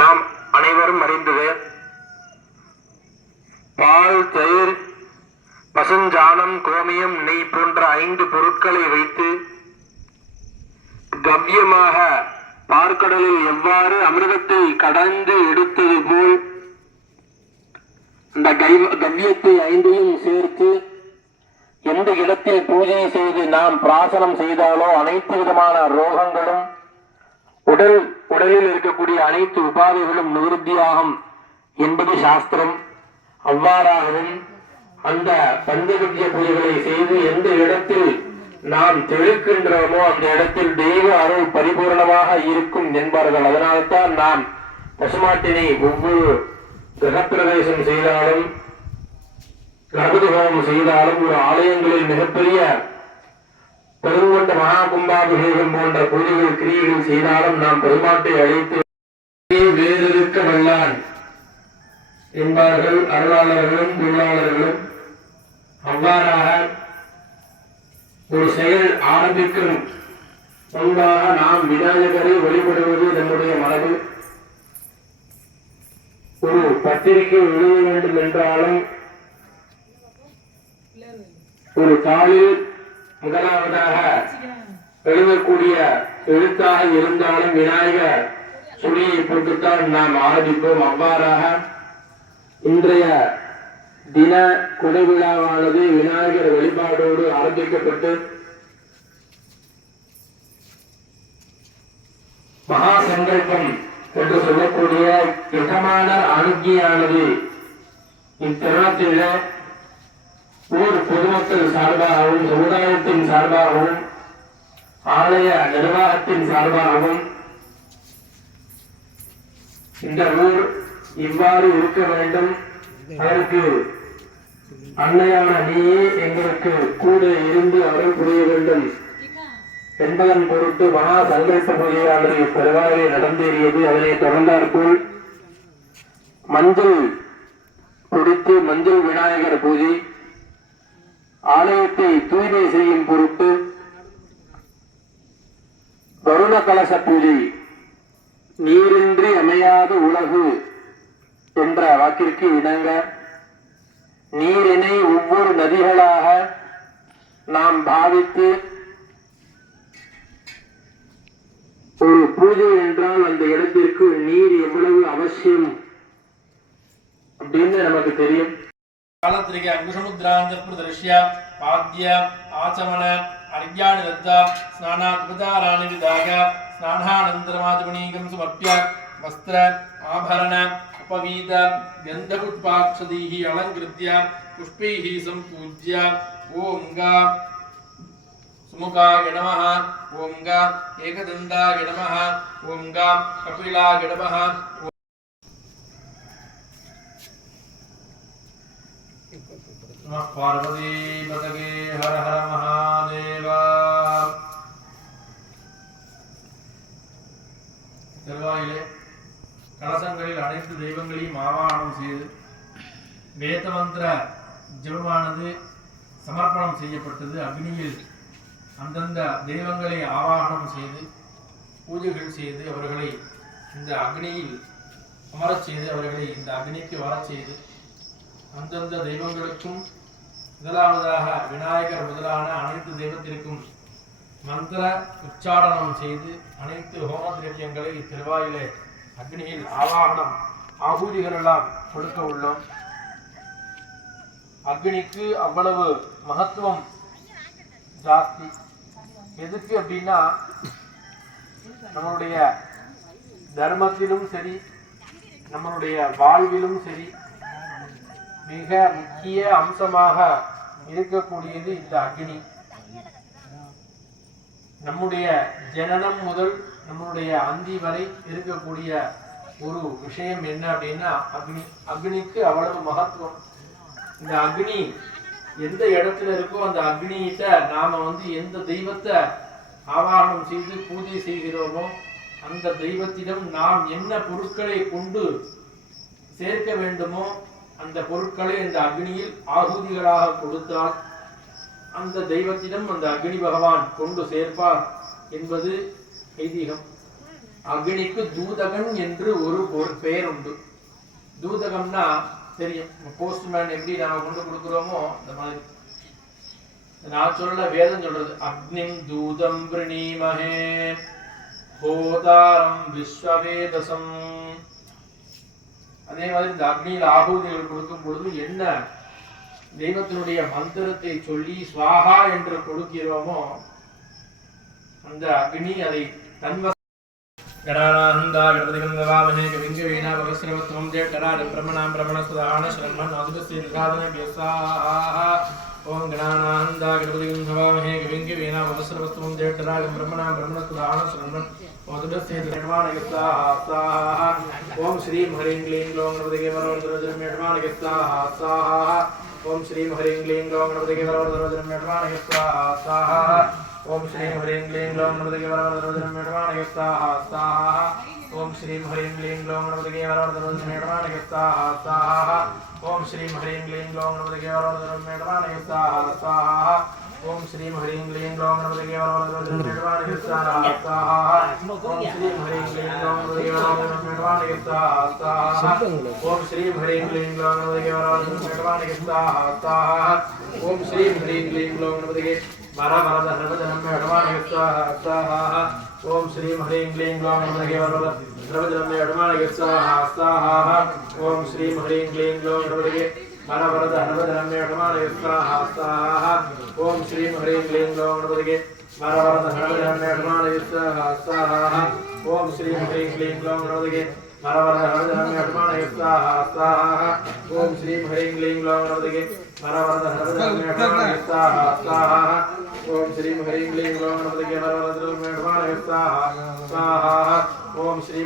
நாம் அனைவரும் அறிந்தது. பால், தயிர், பசுஞ்சாணம், கோமியம், நெய் போன்ற 5 பொருட்களை வைத்து கவ்யமாக பார்க்கடலில் எவ்வாறு அமிர்தத்தை கடந்து எடுத்தது போல் இந்த கவ்யத்தை 5ஐயும் சேர்த்து எந்த இடத்தில் பூஜை செய்து நாம் பிராசனம் செய்தாலோ அனைத்து விதமான ரோகங்களும் உடலில் இருக்கக்கூடிய அனைத்து உபாதைகளும் நிவர்த்தியாகும் என்பது சாஸ்திரம். அவ்வாறாகவும் அந்த பஞ்சகவ்ய பூஜைகளை செய்து எந்த இடத்தில் நாம் தெளிக்கின்றோமோ அந்த இடத்தில் தெய்வ அருள் பரிபூர்ணமாக இருக்கும் என்பார்கள். அதனால்தான் நாம் பசுமாட்டினை ஒவ்வொரு கிரகப்பிரவேசம் செய்தாலும் கணபதி ஹோமம் செய்தாலும் ஒரு ஆலயங்களில் மிகப்பெரிய பெருங்கொண்ட மகா கும்பாபிஷேகம் போன்ற பூஜைகள் கிரியைகள் செய்தாலும் நாம் பெருமாட்டை அழைத்து வேறிருக்க வல்லான் என்பார்கள் அருளாளர்களும் தொழிலாளர்களும். அவ்வாறாக ஒரு செயல் ஆரம்பிக்கும் முன்பாக நாம் விநாயகரை வழிபடுவது நம்முடைய மரபு. ஒரு பத்திரிகை எழுத வேண்டும் என்றாலும் ஒரு தாளில் முதலாவதாக எழுதக்கூடிய எழுத்தாக இருந்தாலும் விநாயகர் சுழியை போட்டுத்தான் நாம் ஆரம்பிப்போம். அவ்வாறாக இன்றைய தின குடவிழாவானது விநாயகர் வழிபாடோடு ஆரம்பிக்கப்பட்டு மகா சங்கல்பம் என்று சொல்லக்கூடிய இதமான அணுகியானது இத்தருணத்தில் ஊர் பொதுமக்கள் சார்பாகவும் சமுதாயத்தின் சார்பாகவும் ஆலய நிர்வாகத்தின் சார்பாகவும் இந்த ஊர் இவ்வாறு இருக்க வேண்டும், அதற்கு அன்னையான நீயே எங்களுக்கு கூட இருந்து அருள் புரிய வேண்டும் என்பதன் பொருட்டு மகா சங்கல்ப பூஜையானது பெருவாரிலே நடந்தேறியது. அதனை தொடர்ந்தாற்போல் மஞ்சள் குடித்து மஞ்சள் விநாயகர் பூஜை, ஆலயத்தை தூய்மை செய்யும் பொருட்டு வருண கலச பூஜை, நீரின்றி அமையாத உலகு என்ற வாக்கிற்கு இணங்க நீரினை ஒவ்வொரு நதிகளாக நாம் பாவித்து ஒரு பூஜை என்றால் அந்த இடத்திற்கு நீர் எவ்வளவு அவசியம் அப்படின்னு நமக்கு தெரியும். காலத்திரிகை அங்குசமுத்ராந்த பிரதர்ஷ்ய பாத்ய ஆச்சமன அர்க்யாணி தத்தா ஸ்நானாத்பதாராணி விதாக ஸ்நானானந்தரமாதமணீகம் சமர்ப்பிய வஸ்திர ஆபரண उपवीत गंधपुष्पाक्षदीः अलंकृत्य पुष्पैः संपूज्य ओम गा सुमुखाय नमः, ओम गा एकदन्ताय नमः, ओम गा कपिलाय नमः. नमः पार्वती पतये हर हर महादेव. திருவாயிலே கலசங்களில் அனைத்து தெய்வங்களையும் ஆவாகனம் செய்து வேத மந்திர ஜபமானது சமர்ப்பணம் செய்யப்பட்டது. அக்னியில் அந்தந்த தெய்வங்களை ஆவாகனம் செய்து பூஜைகள் செய்து அவர்களை இந்த அக்னியில் அமரச் செய்து அவர்களை இந்த அக்னிக்கு வரச் செய்து அந்தந்த தெய்வங்களுக்கும் முதலாவதாக விநாயகர் முதலான அனைத்து தெய்வத்திற்கும் மந்திர உச்சாரணம் செய்து அனைத்து ஹோம திரவியங்களை திருவாயிலே அக்னியில் ஆவாகனம் ஆகூதிகள் எல்லாம் கொடுக்க உள்ளோம். அக்னிக்கு அவ்வளவு மகத்துவம் ஜாஸ்தி. எதுக்கு அப்படின்னா நம்மளுடைய தர்மத்திலும் சரி நம்மளுடைய வாழ்விலும் சரி மிக முக்கிய அம்சமாக இருக்கக்கூடியது இந்த அக்னி. நம்முடைய ஜனனம் முதல் நம்மளுடைய அந்தி வரை இருக்கக்கூடிய ஒரு விஷயம் என்ன அப்படின்னா அக்னி. அக்னிக்கு அவ்வளவு மகத்துவம். இந்த அக்னி எந்த இடத்துல இருக்கோ அந்த அக்னியிட்ட நாம எந்த தெய்வத்தை ஆவாகனம் செய்து பூஜை செய்கிறோமோ அந்த தெய்வத்திடம் நாம் என்ன பொருட்களை கொண்டு சேர்க்க வேண்டுமோ அந்த பொருட்களை இந்த அக்னியில் ஆகுதிகளாக கொடுத்தால் அந்த தெய்வத்திடம் அந்த அக்னி பகவான் கொண்டு சேர்ப்பார் என்பது ஐதீகம். அக்னிக்கு தூதகன் என்று ஒரு பெயர் உண்டு. தூதகம்னா தெரியும், போஸ்ட்மேன் எப்படி நாம கொண்டு கொடுக்குறோமோ அந்த மாதிரி. நான் சொல்ல வேதம் சொல்றது, அக்னிம் தூதம் பிரணீமஹே ஹோதாரம் விஸ்வவேதசம். அதே மாதிரி இந்த அக்னியில் ஆபூதிகள் கொடுக்கும் பொழுது என்ன தெய்வத்தினுடைய மந்திரத்தை சொல்லி ஸ்வாஹா என்று கொடுக்கிறோமோ அந்த அக்னி அதை தன்வ गणानाहंदा गणपतिगंगवामहे कविंगवीणा भगस्रवत्वं जेठराज ब्रह्मणां ब्रह्मणसुदान शरणं अद्भुतस्य साधने स्वाहा। ओम गणानाहंदा गणपतिगंगवामहे कविंगवीणा भगस्रवत्वं जेठराज ब्रह्मणां ब्रह्मणसुदान शरणं अद्भुतस्य निर्वाणय स्वाहा। ओम श्रीं हरिं क्लीं ग्लौं गणपतिगे वरवरदरजन्मेठमानय स्वाहा। ओम श्रीं हरिं क्लीं ग्लौं गणपतिगे वरवरदरजन्मेठमानय स्वाहा। ओम श्रीं हरिं क्लीं ग्लौं गणपतिगे वरवरदरजन्मेठमानय स्वाहा। ओम श्रीं हरिं क्लीं ग्लौं गणपतिगे वरवरदरजन्मेठमानय स्वाहा। ओम श्रीं हरिं क्लीं ग्लौं गणपतिगे वरवरदरजन्मेठमानय स्वाहा। ओम श्रीं हरिं क्लीं ग्लौं गणपतिगे वरवरदरजन्मेठमानय स्वाहा। ओम श्रीं हरिं क्लीं ग्लौं गणपतिगे वरवरदरजन्मेठमानय स्वाहा। ओम श्रीं हरिं क्लीं ग्लौं गणपतिगे वरवरदरजन्मेठमानय स्वाहा। ओम श्रीं हरिं क्लीं ग्लौं गणपतिगे वरवरदरजन्मेठमानय स्वाहा। ओम श्रीं हरिं क्लीं ग्लौं गणपतिगे वरवरदरजन्मेठमानय स्वाहा। ओम श्रीं हरिं क्लीं ग्लौं गणपतिगे वरवरदरजन्मेठमानय स्वाहा। ओम श्रीं हरिं क्लीं ग्लौं गणपतिगे वरवरदरजन्मेठमानय स्वाहा। ओम श्रीं हरिं क्लीं ग्लौं गणपतिगे वरवरदरजन्मेठमानय स्वाहा। ओम श्रीं हरिं क्लीं ग्लौं गणपतिगे वरवरदरजन्मेठमानय स्वाहा। ओम श्रीं हरिं क्लीं ग्लौं गणपतिगे वरवरदरजन्मेठमानय स्वाहा। ओम श्रीं हरिं क्लीं ग्लौं गणपतिगे वरवरदरजन्मेठमानय स्वाहा। ओम श्रीं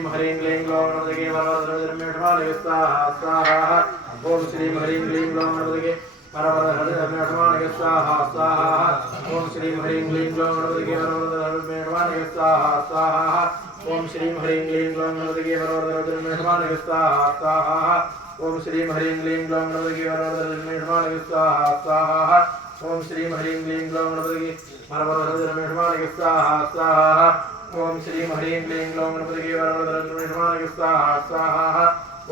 हरिं क्लीं ग्लौं गणपतिगे वरवरदरजन्मेठमानय स्वाहा। ओम श्रीं हरिं क्लीं ग्लौं गणपतिगे वरवरदरजन्मेठमानय स्वाहा। ओम श्रीं हरिं क्लीं ग्लौं गणपतिगे वरवरदरजन्मेठमानय स्वाहा। ओम श्रीं हरिं क्लीं ग्लौं गणपतिगे वरवरदरजन्मेठमानय स्वाहा। ओम श्रीं हरिं क्लीं ग्लौं गणपतिगे वरवरदरजन्मेठमानय स्वाहा। ओम श्रीं हरिं क्लीं ग्लौं गणपतिगे वरवरदरजन्मेठमानय स्वाहा। ओम श्रीं हरिं क्लीं ग्लौं गणपतिगे वरवरदरजन्मेठमानय स्वाहा। ओम श्रीं हरिं क्लीं ग्लौं गणपतिगे वरवरदरजन्मेठमानय स्वाहा।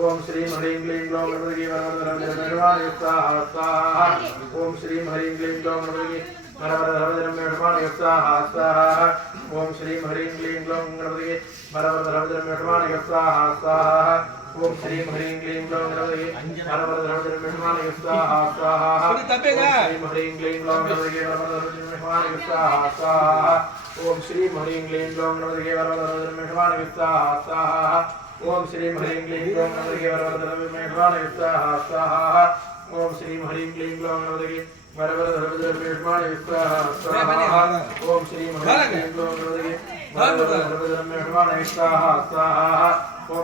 ओम श्रीं हरिं क्लीं ग्लौं गणपतिगे वरवरदरजन्मेठमानय स्वाहा। ओम श्रीं हरिं क्लीं ग्लौं गणपतिगे वरवरदरजन्मेठमानय स्वाहा। ओम श्रीं हरिं क्लीं ग्लौं गणपतिगे वरवरदरजन्मेठमानय स्वाहा। ओम श्रीं हरिं क्लीं ग्लौं गणपतिगे वरवरदरजन्मेठमानय स्वाहा। ओम श्रीं हरिं क्लीं ग्लौं गणपतिगे वरवरदरजन्मेठमानय स्वाहा। ओम श्रीं हरिं क्लीं ग्लौं गणपतिगे वरवरदरजन्मेठमानय स्वाहा। ओम श्रीं हरिं क्लीं ग्लौं गणपतिगे वरवरदरजन्मेठमानय स्वाहा। ओम श्रीं हरिं क्लीं ग्लौं गणपतिगे वरवरदरजन्मेठमानय स्वाहा।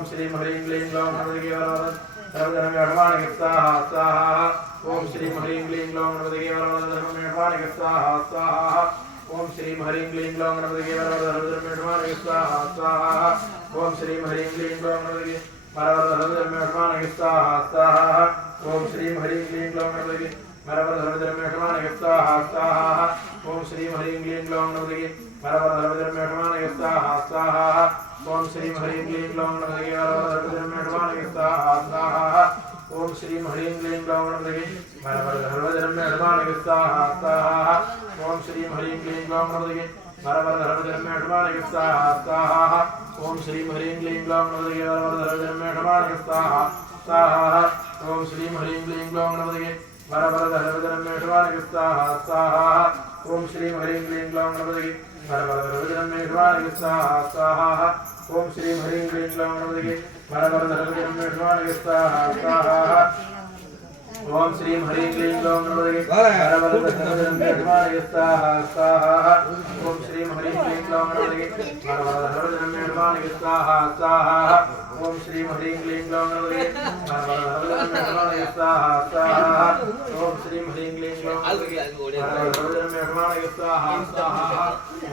ओम श्रीं हरिं क्लीं ग्लौं गणपतिगे वरवरदरजन्मेठमानय स्वाहा। ओम श्रीं हरिं क्लीं ग्लौं गणपतिगे वरवरदरजन्मेठमानय स्वाहा। ओम श्रीं हरिं क्लीं ग्लौं गणपतिगे वरवरदरजन्मेठमानय स्वाहा। ओम श्रीं हरिं क्लीं ग्लौं गणपतिगे वरवरदरजन्मेठमानय स्वाहा। ओम श्रीं हरिं क्लीं ग्लौं गणपतिगे वरवरदरजन्मेठमानय स्वाहा। ओम श्रीं हरिं क्लीं ग्लौं गणपतिगे वरवरदरजन्मेठमानय स्वाहा। ओम श्रीं हरिं क्लीं ग्लौं गणपतिगे वरवरदरजन्मेठमानय स्वाहा। ओम श्रीं हरिं क्लीं ग्लौं गणपतिगे वरवरदरजन्मेठमानय स्वाहा। ओम श्रीं हरिं क्लीं ग्लौं गणपतिगे वरवरदरजन्मेठमानय स्वाहा। ओम श्रीं हरिं क्लीं ग्लौं गणपतिगे वरवरदरजन्मेठमानय स्वाहा। ओम श्रीं हरिं क्लीं ग्लौं गणपतिगे वरवरदरजन्मेठमानय स्वाहा। ओम श्रीं हरिं क्लीं ग्लौं गणपतिगे वरवरदरजन्मेठमानय स्वाहा। ओम श्रीं हरिं क्लीं ग्लौं गणपतिगे वरवरदरजन्मेठमानय स्वाहा। ओम श्रीं हरिं क्लीं ग्लौं गणपतिगे वरवरदरजन्मेठमानय स्वाहा। ओम श्रीं हरिं क्लीं ग्लौं गणपतिगे वरवरदरजन्मेठमानय स्वाहा। ओम श्रीं हरिं क्लीं ग्लौं गणपतिगे वरवरदरजन्मेठमानय स्वाहा।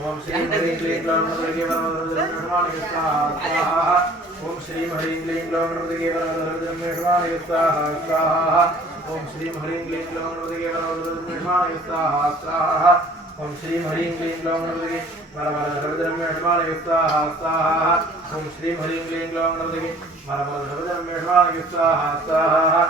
ओम श्रीं हरिं क्लीं ग्लौं गणपतिगे वरवरदरजन्मेठमानय स्वाहा। ओम श्रीं हरिं क्लीं ग्लौं गणपतिगे वरवरदरजन्मेठमानय स्वाहा। ओम श्रीं हरिं क्लीं ग्लौं गणपतिगे वरवरदरजन्मेठमानय स्वाहा। ओम श्रीं हरिं क्लीं ग्लौं गणपतिगे मरवरधर्मधर्मेष्माणगे स्वाहा स्वाहा ओम श्रीं ह्रीं क्लीं ग्लौं गणपतये मरवरधर्मधर्मेष्माणगे स्वाहा स्वाहा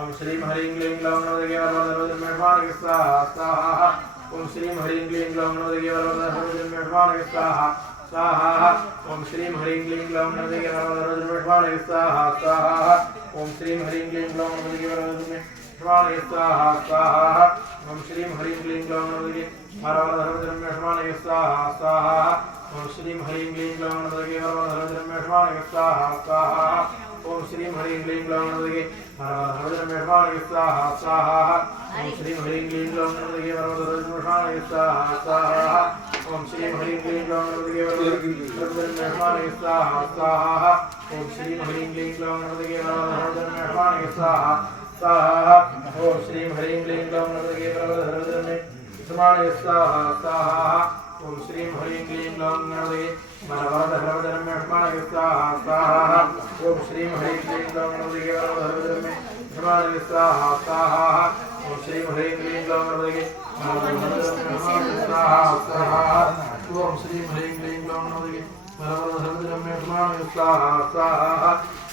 ओम श्रीं ह्रीं क्लीं ग्लौं गणपतये मरवरधर्मधर्मेष्माणगे स्वाहा स्वाहा ओम श्रीं ह्रीं क्लीं ग्लौं गणपतये मरवरधर्मधर्मेष्माणगे स्वाहा स्वाहा ओम श्रीं ह्रीं क्लीं ग्लौं गणपतये मरवरधर्मेष्माणगे स्वाहा स्वाहा ओम श्रीं ह्रीं क्लीं ग्लौं गणपतये मरवरधर्मेष्माणगे स्वाहा स्वाहा ओम श्रीं ह्रीं क्लीं ग्लौं गणपतये मरवरधर्मधर्मेष्माणगे स्वाहा स्वाहा ओम श्रीं ह्रीं क्लीं ग्लौं गणपतये मरवरधर्मेष्माणगे स्वाहा स्वाहा ओम श्रीं ह्रीं क्लीं ग्लौं गणपतये मरवरधर्मेष्माणगे स्वाहा स्वाहा ओम श्रीं ह्रीं क्लीं ग्लौं गणपतये मरवरधर्मेष्माणगे स्वाहा स्वाहा ओम श्रीं ह्रीं क्लीं ग्लौं गणपतये मरवरधर्मेष्माणगे स्वाहा स्वाहा ओम श्रीं ह्रीं क्लीं ग्लौं गणपतये मरवरधर्मेष्माणगे स्वाहा स्वाहा ओम श्रीं ह्रीं क्लीं ग्लौं गणपतये मरवरधर्मेष्माणगे स्वाहा स्वाहा ओम श्रीं ह्रीं क्लीं ग्लौं गणपतये मरवरधर्मेष्माणगे स्वाहा स्वाहा ओम श्रीं ह्रीं क्लीं ग्लौं गणपतये मरवरधर्मेष्माणगे स्वाहा स्वाहा ओम श्रीं ह्रीं क्लीं ग्लौं गणपतये मरवरधर्मेष्माणगे स्वाहा स्वाहा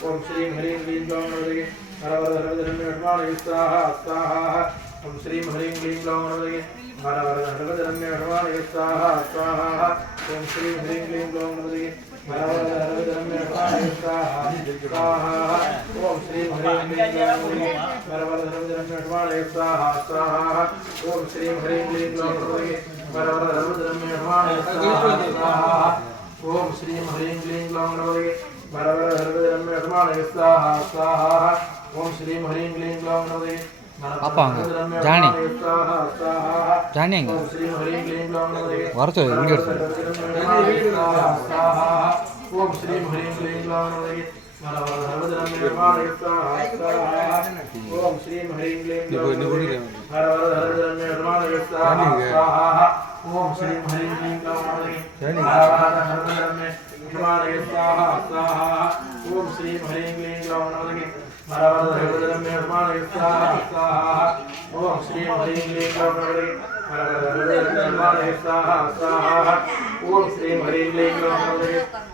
ओम श्रीं ह्रीं क्लीं ग्लौं गणपतये मरवरधर्मेष्माणगे स्वाहा स्वाहा ओम श्रीं ह्रीं क्लीं ग्लौं गणपतये मरवरधर्मेष्माणगे स्वाहा स्वाहा ओम श्रीं ह्रीं क्लीं ग्लौं गणपतये मरवरधर्मेष्माणगे स्वाहा स्वाहा ओम श्रीं ह्रीं क्लीं ग्लौं गणपतये मरवरधर्मेष्माणगे स्वाहा स्वाहा ओम श्रीं ह्रीं क्लीं ग्लौं गणपतये मरवरधर्मेष्माणगे स्वाहा स्वाहा ओम श्रीं ह्रीं क्लीं ग्लौं गणपतये मरवरधर्मेष्माणगे स्वाहा स्वाहा ओम श्रीं ह्रीं क्लीं ग्लौं गणपतये मरवरधर्मेष्माणगे स्वाहा स्वाहा ओम श्रीं ह्रीं क्लीं ग्लौं गणपतये அப்பா அங்கே ஜானி ஜானி அங்கே வரச்சோ இங்கே ஓம் ஸ்ரீம் ஹ்ரீம் க்ளீம் க்ளௌம் மரவரதர்மேஷ்மாணயே ஸ்வாஹா ஓம் ஸ்ரீம் ஹ்ரீம் க்ளீம் க்ளௌம் மரவரதர்மேஷ்மாணயே ஸ்வாஹா ஓம் ஸ்ரீம் ஹ்ரீம் க்ளீம் க்ளௌம் மரவரதர்மேஷ்மாணயே ஸ்வாஹா ஓம் ஸ்ரீம் ஹ்ரீம் க்ளீம் க்ளௌம் मरवरधर्मधर्मेष्माणगे स्वाहा ओम श्रीं ह्रीं क्लीं ग्लौं मरवरधर्मधर्मेष्माणगे स्वाहा स्वाहा ओम श्रीं ह्रीं क्लीं ग्लौं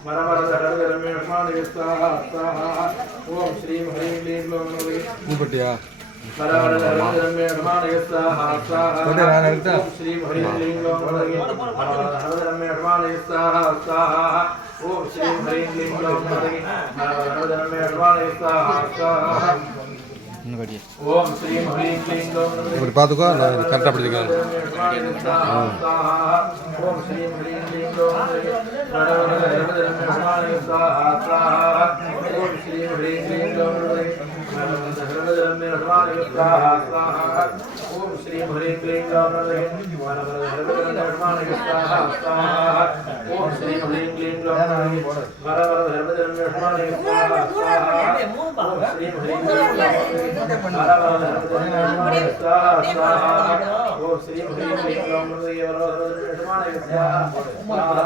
मरवरधर्मधर्मेष्माणगे स्वाहा स्वाहा ओम श्रीं ह्रीं क्लीं ग्लौं मरवरधर्मधर्मेष्माणगे स्वाहा स्वाहा ओम श्रीं ह्रीं क्लीं ग्लौं मरवरधर्मधर्मेष्माणगे स्वाहा स्वाहा ओम श्रीं ह्रीं क्लीं ग्लौं मरवरधर्मेष्माणगे स्वाहा स्वाहा ओम श्रीं ह्रीं क्लीं ग्लौं இப்படி பார்த்துக்கோ நான் கரெக்டாக படிச்சுக்கிறேன் ओम श्रीं ह्रीं क्लीं ग्लौं मरवरधर्मधर्मेष्माणगे स्वाहा स्वाहा ओम श्रीं ह्रीं क्लीं ग्लौं मरवरधर्मधर्मेष्माणगे स्वाहा स्वाहा ओम श्रीं ह्रीं क्लीं ग्लौं मरवरधर्मधर्मेष्माणगे स्वाहा स्वाहा ओम श्रीं ह्रीं क्लीं ग्लौं मरवरधर्मधर्मेष्माणगे स्वाहा स्वाहा ओम श्रीं ह्रीं क्लीं ग्लौं मरवरधर्मधर्मेष्माणगे स्वाहा स्वाहा ओम श्रीं ह्रीं क्लीं ग्लौं मरवरधर्मधर्मेष्माणगे स्वाहा स्वाहा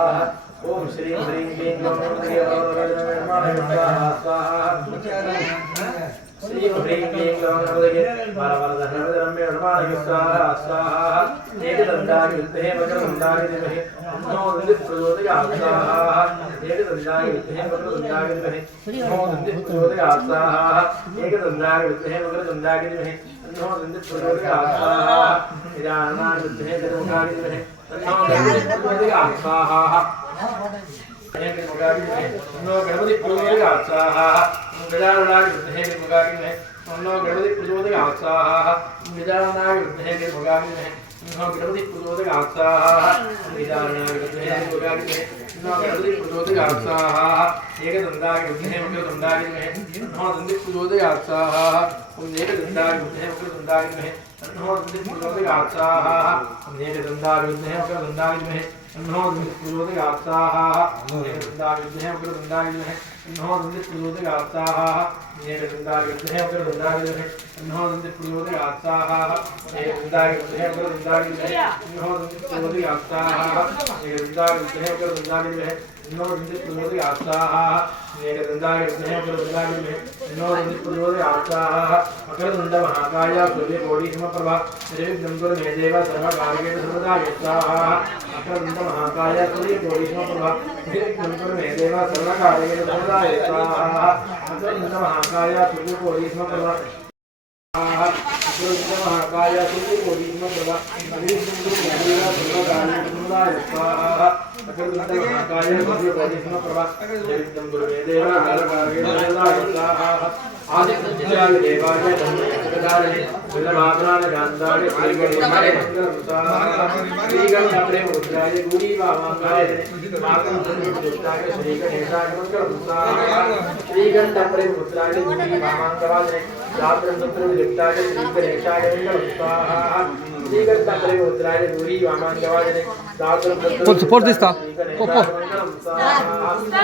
ओम श्रीं ह्रीं क्लीं ग्लौं मरवरधर्मधर्मेष्माणगे स्वाहा स्वाहा श्रीं ह्रीं क्लीं ग्लौं मरवरधर्मधर्मेष्माणगे स्वाहा स्वाहा एकदन्ताय विद्महे वक्रतुण्डाय धीमहि तन्नो दन्तिः प्रचोदयात् स्वाहा एकदन्ताय विद्महे वक्रतुण्डाय धीमहि तन्नो दन्तिः प्रचोदयात् स्वाहा एकदन्ताय विद्महे वक्रतुण्डाय धीमहि तन्नो दन्तिः प्रचोदयात् स्वाहा गजाननाय विद्महे गजमुखाय धीमहि तन्नो दन्तिः प्रचोदयात् स्वाहा नो गणपति प्रचोदयात् स्वाहा गजाननाय विद्महे गजमुखाय धीमहि नो गणपति प्रचोदयात् स्वाहा गजाननाय विद्महे गजमुखाय धीमहि नो गणपति प्रचोदयात् स्वाहा गजाननाय विद्महे गजमुखाय धीमहि नो गणपति प्रचोदयात् स्वाहा एकदन्ताय विद्महे वक्रतुण्डाय धीमहि नो दन्तिः प्रचोदयात् स्वाहा एकदन्ताय विद्महे वक्रतुण्डाय धीमहि नो दन्तिः प्रचोदयात् स्वाहा एकदन्ताय विद्महे वक्रतुण्डाय धीमहि नो दन्तिः प्रचोदयात् स्वाहा एकदन्ताय विद्महे वक्रतुण्डाय धीमहि नो दन्तिः प्रचोदयात् स्वाहा एकदन्ताय विद्महे वक्रतुण्डाय धीमहि नो दन्तिः प्रचोदयात् स्वाहा एकदन्ताय विद्महे वक्रतुण्डाय धीमहि नो दन्तिः प्रचोदयात् स्वाहा एकदन्ताय विद्महे वक्रतुण्डाय धीमहि இன்னொரு வந்து புதுவது அசாஹா நேகதந்தாய ஸ்நேகதந்தாய இன்னொரு வந்து புதுவது அசாஹா மகரந்த மகாகாய சூரிய கோடி சமபிரபா நிர்விக்னம் குரு மே தேவ சர்வ காரியே சர்வதாய அசாஹா மகரந்த மகாகாய சூரிய கோடி சமபிரபா நிர்விக்னம் குரு மே தேவ சர்வ காரியே சர்வதாய அசாஹா மகரந்த மகாகாய சூரிய கோடி சமபிரபா महाकाय सूर्य कोटि समप्रभा निर्विघ्नं कुरु मे देव सर्वकार्येषु सर्वदा स्वाहा अखिलदन्त महाकाय सूर्य कोटि समप्रभा निर्विघ्नं कुरु मे देव सर्वकार्येषु सर्वदा स्वाहा आदित्याय देवाय धन्यवादाय विलमात्रान गान्धाय श्रीगणेशाय श्रीगणेशाय मुद्राय गूढ़ी वामांगाय मातृ दुष्टाय श्रीगणेशाय मंगलम स्वाहा श्रीगणेशाय मुद्राय गूढ़ी वामांगाय रात्रं दुष्टाय श्रीगणेशाय मंगलम स्वाहा श्रीगणेशाय मुद्राय गूढ़ी वामांगाय रात्रं Portista.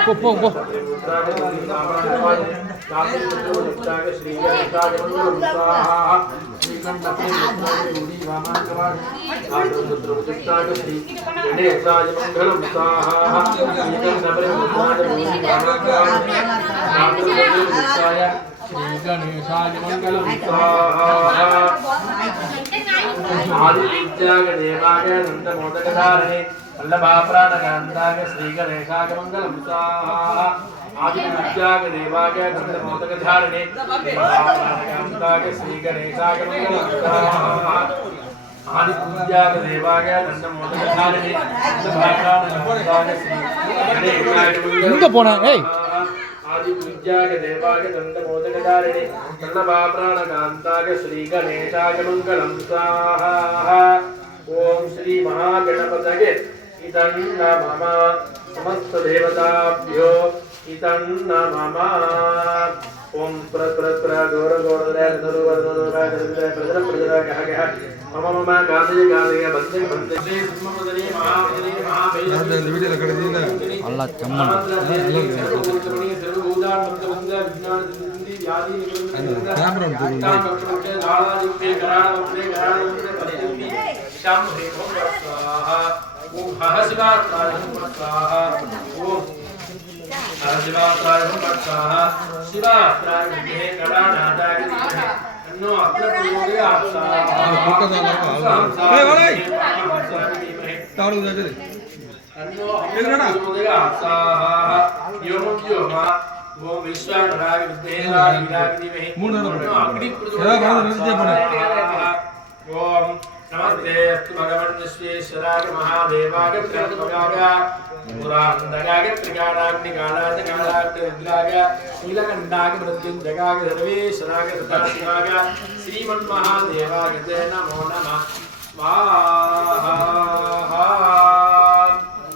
Po. वल्लभाप्राणकान्ताय श्रीगणेशाय मंगलम स्वाहा आदिपूज्याय देवाय नन्दमोदकधारिणे वल्लभाप्राणकान्ताय श्रीगणेशाय मंगलम स्वाहा आदिपूज्याय देवाय नन्दमोदकधारिणे वल्लभाप्राणकान्ताय श्रीगणेशाय எங்க போன ஏய் आदिपूज्याय देवाय नन्दमोदकधारिणे वल्लभाप्राणकान्ताय श्रीगणेशाय मंगलम स्वाहा ओम श्री महागणपतये इदन्न मम समस्त देवताभ्यो इदन्न मम ओम प्र गौर मम गादय बंदे श्री सुमदने महाबले வீடியோல கிடைச்சீங்க அல்லாஹ் சம்மன் கேமரா ओम हरशिवात्राय स्वाहा ओम हरशिवात्राय स्वाहा शिवात्राय विद्महे कलानादाय धीमहि तन्नो अग्निप्रचोदयात् स्वाहा योम योमा ओम विश्वावराय विद्महे राजाय धीमहि तन्नो अग्निप्रचोदयात् ओम नमस्ते अस्तु भगवन् विश्वेश्वराय महादेवाय त्र्यम्बकाय पुरान्दकाय त्रिकालाग्निकालाय कालाग्निरुद्राय नीलकण्ठाय मृत्युञ्जयाय सर्वेश्वराय सदाशिवाय श्रीमन्महादेवाय ते नमो नमः स्वाहा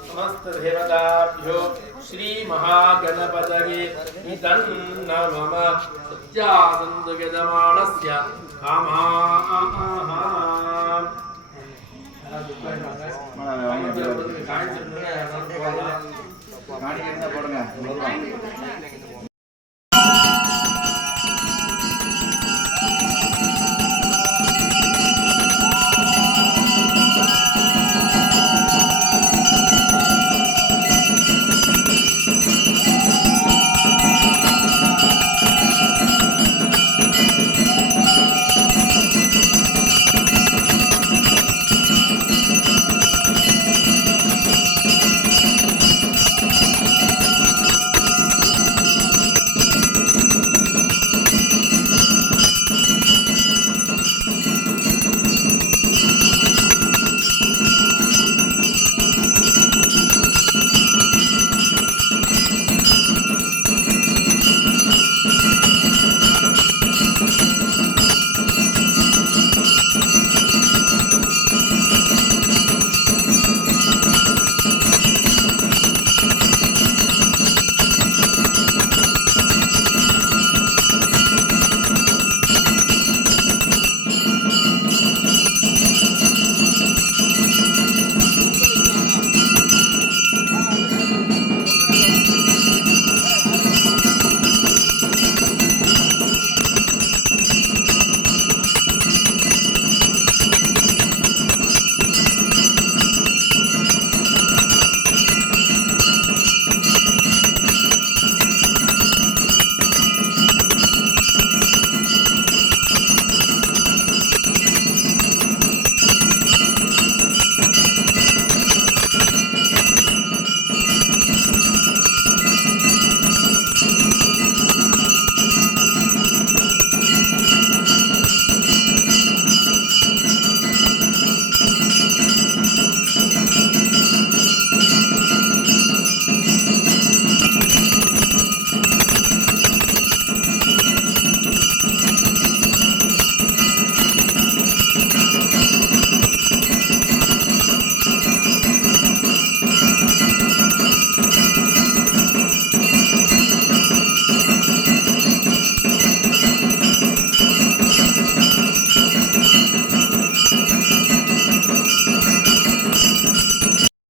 समस्त देवताभ्यो श्री महागणपतये इदन्न मम सत्यासन्तु यजमानस्य போடுங்க